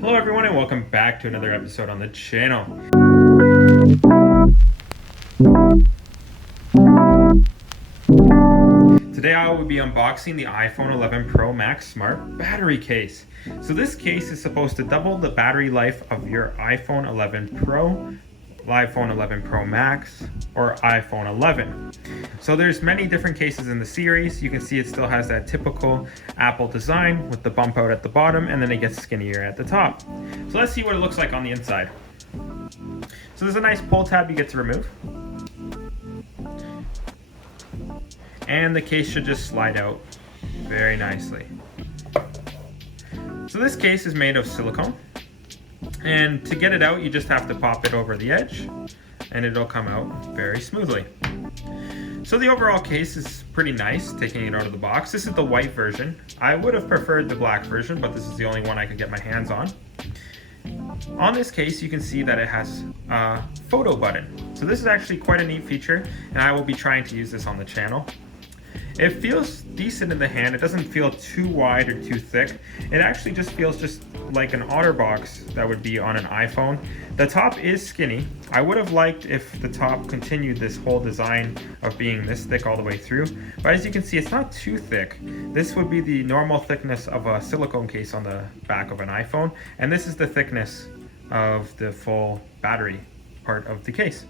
Hello everyone and welcome back to another episode on the channel. Today I will be unboxing the iPhone 11 Pro Max Smart Battery Case. So this case is supposed to double the battery life of your iPhone 11 Pro, iPhone 11 Pro Max, or iPhone 11. So there's many different cases in the series. You can see it still has that typical Apple design with the bump out at the bottom and then it gets skinnier at the top. So let's see what it looks like on the inside. So there's a nice pull tab you get to remove. And the case should just slide out very nicely. So this case is made of silicone. And to get it out, you just have to pop it over the edge and it'll come out very smoothly. So the overall case is pretty nice, taking it out of the box. This is the white version. I would have preferred the black version, but this is the only one I could get my hands on. On this case, you can see that it has a photo button. So this is actually quite a neat feature, and I will be trying to use this on the channel. It feels decent in the hand. It doesn't feel too wide or too thick. It actually just feels just like an OtterBox that would be on an iPhone. The top is skinny. I would have liked if the top continued this whole design of being this thick all the way through. But as you can see, it's not too thick. This would be the normal thickness of a silicone case on the back of an iPhone. And this is the thickness of the full battery part of the case.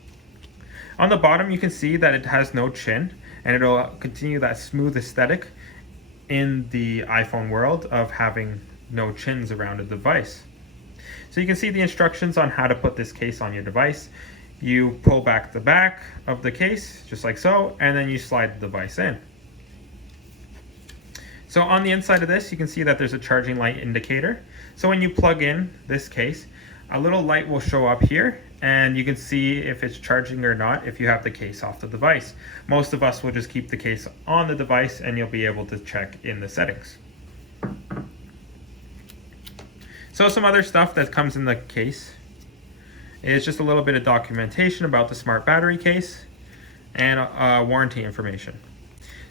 On the bottom, you can see that it has no chin, and it'll continue that smooth aesthetic in the iPhone world of having no chins around a device. So you can see the instructions on how to put this case on your device. You pull back the back of the case, just like so, and then you slide the device in. So on the inside of this, you can see that there's a charging light indicator. So when you plug in this case, a little light will show up here, and you can see if it's charging or not if you have the case off the device. Most of us will just keep the case on the device and you'll be able to check in the settings. So some other stuff that comes in the case is just a little bit of documentation about the smart battery case and warranty information.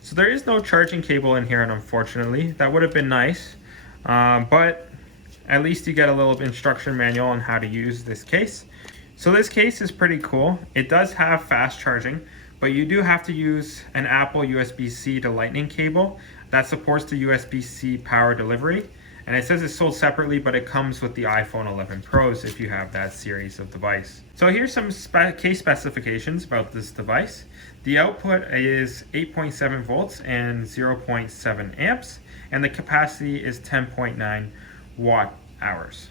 So there is no charging cable in here, and unfortunately, that would have been nice, but at least you get a little instruction manual on how to use this case. So this case is pretty cool. It does have fast charging, but you do have to use an Apple USB-C to Lightning cable that supports the USB-C power delivery. And it says it's sold separately, but it comes with the iPhone 11 Pros if you have that series of device. So here's some case specifications about this device. The output is 8.7 volts and 0.7 amps, and the capacity is 10.9 watt hours.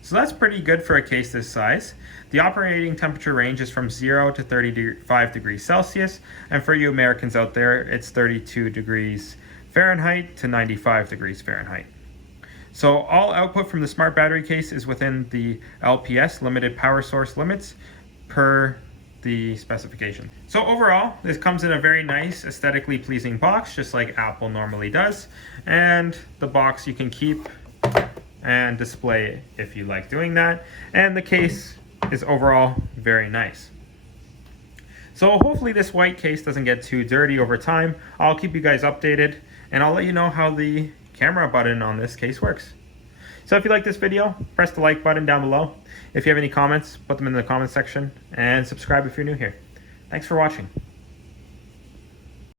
So that's pretty good for a case this size. The operating temperature range is from 0 to 35 degrees Celsius, and for you Americans out there, it's 32 degrees Fahrenheit to 95 degrees Fahrenheit. So all output from the smart battery case is within the LPS, limited power source limits, per the specification. So overall, this comes in a very nice, aesthetically pleasing box, just like Apple normally does. And the box you can keep and display if you like doing that. And the case is overall very nice. So hopefully this white case doesn't get too dirty over time. I'll keep you guys updated, and I'll let you know how the camera button on this case works. So if you like this video, press the like button down below. If you have any comments, put them in the comment section, and subscribe if you're new here. Thanks for watching.